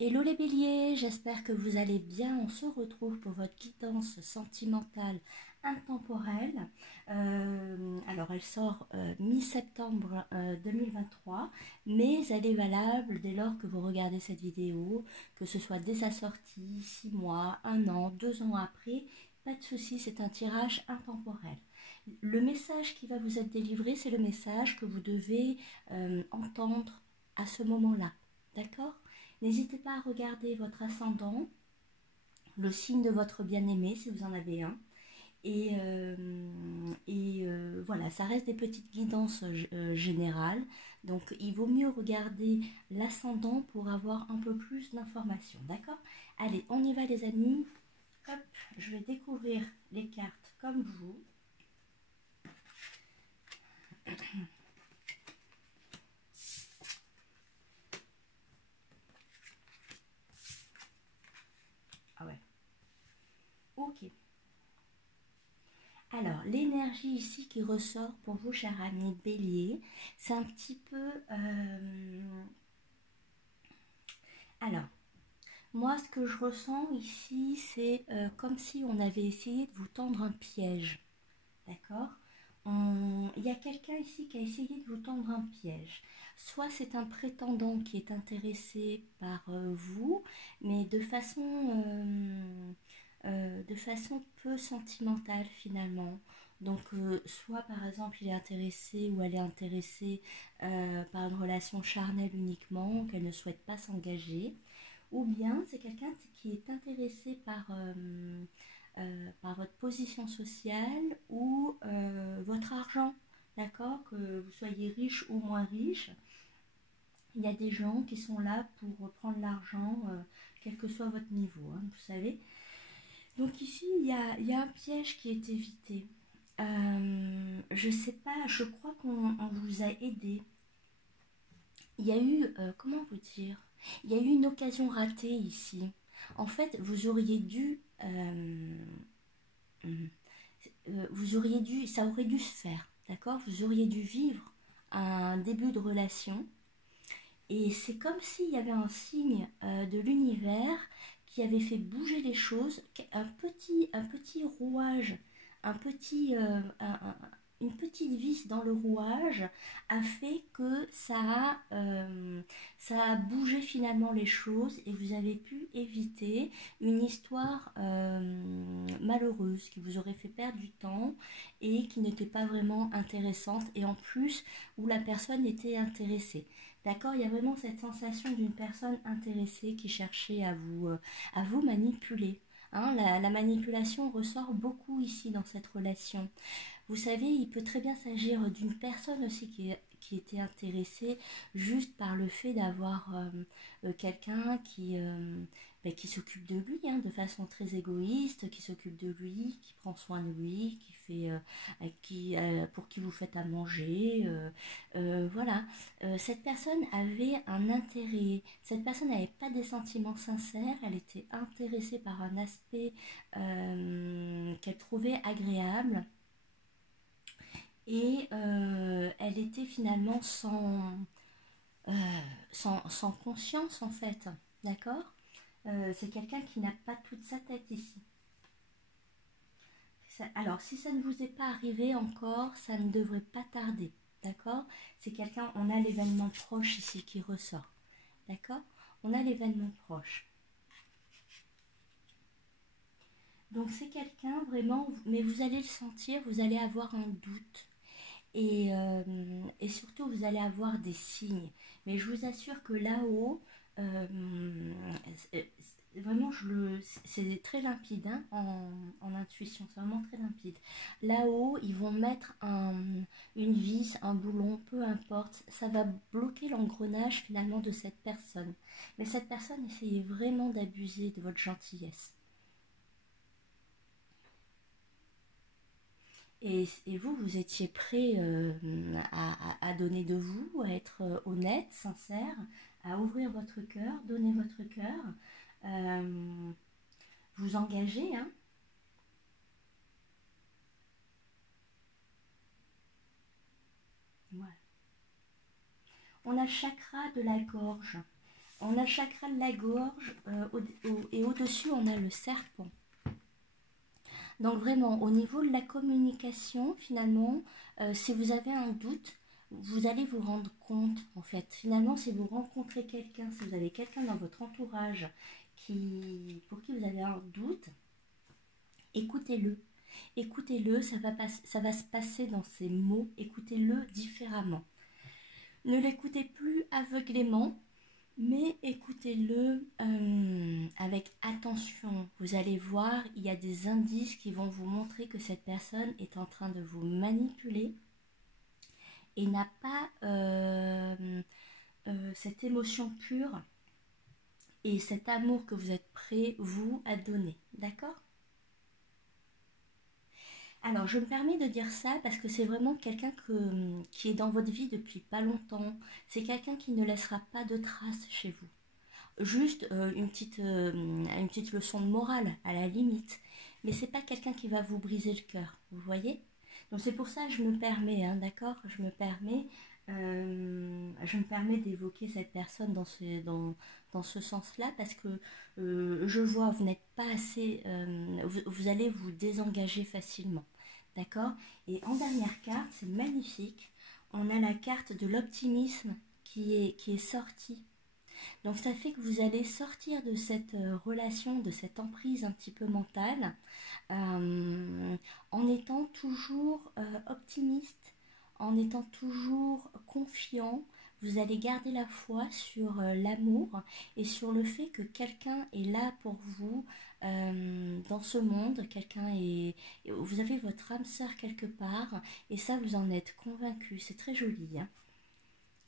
Hello les béliers, j'espère que vous allez bien. On se retrouve pour votre guidance sentimentale intemporelle. Alors elle sort mi-septembre 2023, mais elle est valable dès lors que vous regardez cette vidéo, que ce soit dès sa sortie, 6 mois, 1 an, 2 ans après. Pas de souci, c'est un tirage intemporel. Le message qui va vous être délivré, c'est le message que vous devez entendre à ce moment-là. D'accord? N'hésitez pas à regarder votre ascendant, le signe de votre bien-aimé si vous en avez un. Voilà, ça reste des petites guidances générales. Donc il vaut mieux regarder l'ascendant pour avoir un peu plus d'informations. D'accord? Allez, on y va les amis. Hop, je vais découvrir les cartes comme vous. Ah ouais. Ok. Alors, l'énergie ici qui ressort pour vous, cher ami Bélier, c'est un petit peu... Alors, moi, ce que je ressens ici, c'est comme si on avait essayé de vous tendre un piège. D'accord? Il y a quelqu'un ici qui a essayé de vous tendre un piège. Soit c'est un prétendant qui est intéressé par vous, mais de façon peu sentimentale finalement. Donc, soit par exemple il est intéressé ou elle est intéressée par une relation charnelle uniquement, qu'elle ne souhaite pas s'engager, ou bien c'est quelqu'un qui est intéressé par votre position sociale ou votre argent, d'accord? Que vous soyez riche ou moins riche, il y a des gens qui sont là pour prendre l'argent, quel que soit votre niveau, hein, vous savez. Donc ici, il y a un piège qui est évité. Je sais pas, je crois qu'on vous a aidé. Il y a eu, comment vous dire, il y a eu une occasion ratée ici. En fait, vous auriez dû, ça aurait dû se faire, d'accord? Vous auriez dû vivre un début de relation et c'est comme s'il y avait un signe de l'univers qui avait fait bouger les choses, un petit rouage, un petit, une petite vis dans le rouage a fait que ça a bougé finalement les choses et vous avez pu éviter une histoire malheureuse qui vous aurait fait perdre du temps et qui n'était pas vraiment intéressante et en plus où la personne était intéressée. D'accord? Il y a vraiment cette sensation d'une personne intéressée qui cherchait à vous manipuler. Hein, la manipulation ressort beaucoup ici dans cette relation. Vous savez, il peut très bien s'agir d'une personne aussi qui était intéressée juste par le fait d'avoir quelqu'un qui s'occupe de lui de façon très égoïste, qui s'occupe de lui, qui prend soin de lui, pour qui vous faites à manger. Voilà. Cette personne avait un intérêt. Cette personne n'avait pas des sentiments sincères. Elle était intéressée par un aspect qu'elle trouvait agréable et elle était finalement euh, sans conscience en fait, d'accord. C'est quelqu'un qui n'a pas toute sa tête ici. Alors si ça ne vous est pas arrivé encore, ça ne devrait pas tarder, d'accord. C'est quelqu'un, on a l'événement proche ici qui ressort, d'accord. On a l'événement proche. Donc c'est quelqu'un vraiment, mais vous allez le sentir, vous allez avoir un doute. Et surtout, vous allez avoir des signes. Mais je vous assure que là-haut, euh, vraiment, c'est très limpide hein, en intuition, c'est vraiment très limpide. Là-haut, ils vont mettre une vis, un boulon, peu importe, ça va bloquer l'engrenage finalement de cette personne. Mais cette personne essayait vraiment d'abuser de votre gentillesse. Et vous, vous étiez prêt à donner de vous, à être honnête, sincère, à ouvrir votre cœur, donner votre cœur, euh, vous engager, hein. Voilà. On a le chakra de la gorge. On a le chakra de la gorge et au-dessus, on a le serpent. Donc vraiment, au niveau de la communication, finalement, si vous avez un doute, vous allez vous rendre compte, en fait. Finalement, si vous rencontrez quelqu'un, si vous avez quelqu'un dans votre entourage pour qui vous avez un doute, écoutez-le. Écoutez-le, ça va se passer dans ces mots, écoutez-le différemment. Ne l'écoutez plus aveuglément, mais écoutez-le avec attention. Vous allez voir, il y a des indices qui vont vous montrer que cette personne est en train de vous manipuler et n'a pas cette émotion pure et cet amour que vous êtes prêt, vous, à donner. D'accord ? Alors, je me permets de dire ça parce que c'est vraiment quelqu'un qui est dans votre vie depuis pas longtemps. C'est quelqu'un qui ne laissera pas de traces chez vous. Juste une petite leçon de morale, à la limite. Mais c'est pas quelqu'un qui va vous briser le cœur, vous voyez? Donc c'est pour ça que je me permets, hein, d'accord? Je me permets d'évoquer cette personne dans ce sens-là parce que je vois, vous n'êtes pas assez... vous allez vous désengager facilement, d'accord? Et en dernière carte, c'est magnifique, on a la carte de l'optimisme qui est sortie. Donc ça fait que vous allez sortir de cette relation, de cette emprise un petit peu mentale, en étant toujours optimiste, en étant toujours confiant. Vous allez garder la foi sur l'amour et sur le fait que quelqu'un est là pour vous dans ce monde. Vous avez votre âme sœur quelque part et ça vous en êtes convaincu. C'est très joli, hein.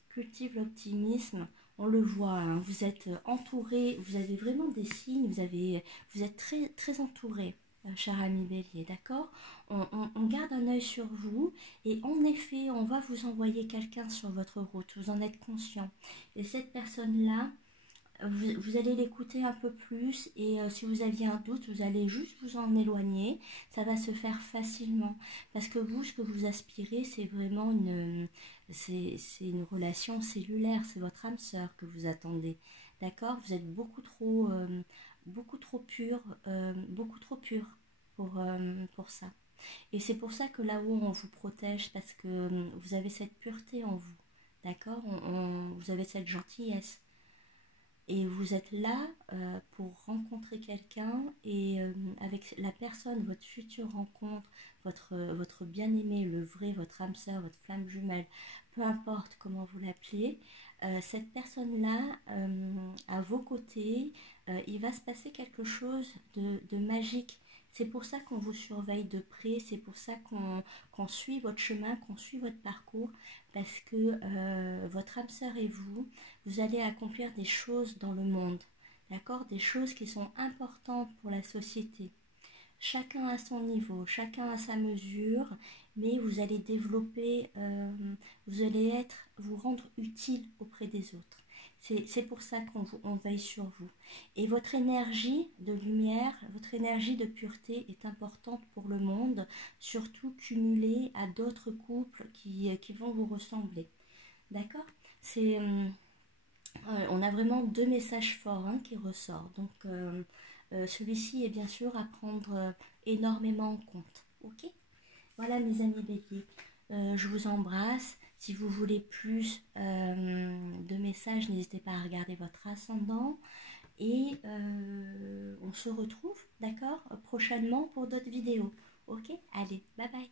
Cultive l'optimisme, on le voit, hein, vous êtes entouré, vous avez vraiment des signes, vous êtes très, très entouré, cher ami Bélier, d'accord? On garde un œil sur vous et en effet, on va vous envoyer quelqu'un sur votre route, vous en êtes conscient. Et cette personne-là, vous allez l'écouter un peu plus et si vous aviez un doute, vous allez juste vous en éloigner. Ça va se faire facilement parce que vous, ce que vous aspirez, c'est vraiment c'est une relation cellulaire. C'est votre âme sœur que vous attendez, d'accord? Vous êtes beaucoup trop pur, pour ça. Et c'est pour ça que là-haut, on vous protège parce que vous avez cette pureté en vous, d'accord? Vous avez cette gentillesse. Et vous êtes là pour rencontrer quelqu'un et avec la personne, votre future rencontre, votre bien-aimé, le vrai, votre âme sœur, votre flamme jumelle, peu importe comment vous l'appelez, cette personne-là, à vos côtés, il va se passer quelque chose de magique. C'est pour ça qu'on vous surveille de près, c'est pour ça qu'on suit votre chemin, qu'on suit votre parcours, parce que votre âme sœur et vous allez accomplir des choses dans le monde, d'accord? Des choses qui sont importantes pour la société. Chacun à son niveau, chacun à sa mesure, mais vous allez développer, vous rendre utile auprès des autres. C'est pour ça qu'on veille sur vous. Et votre énergie de lumière, votre énergie de pureté est importante pour le monde, surtout cumulée à d'autres couples qui vont vous ressembler. D'accord? On a vraiment deux messages forts, hein, qui ressortent. Donc, celui-ci est bien sûr à prendre énormément en compte. Ok? Voilà mes amis béliers. Je vous embrasse. Si vous voulez plus de messages, n'hésitez pas à regarder votre ascendant. Et on se retrouve, d'accord, prochainement pour d'autres vidéos. Ok? Allez, bye bye.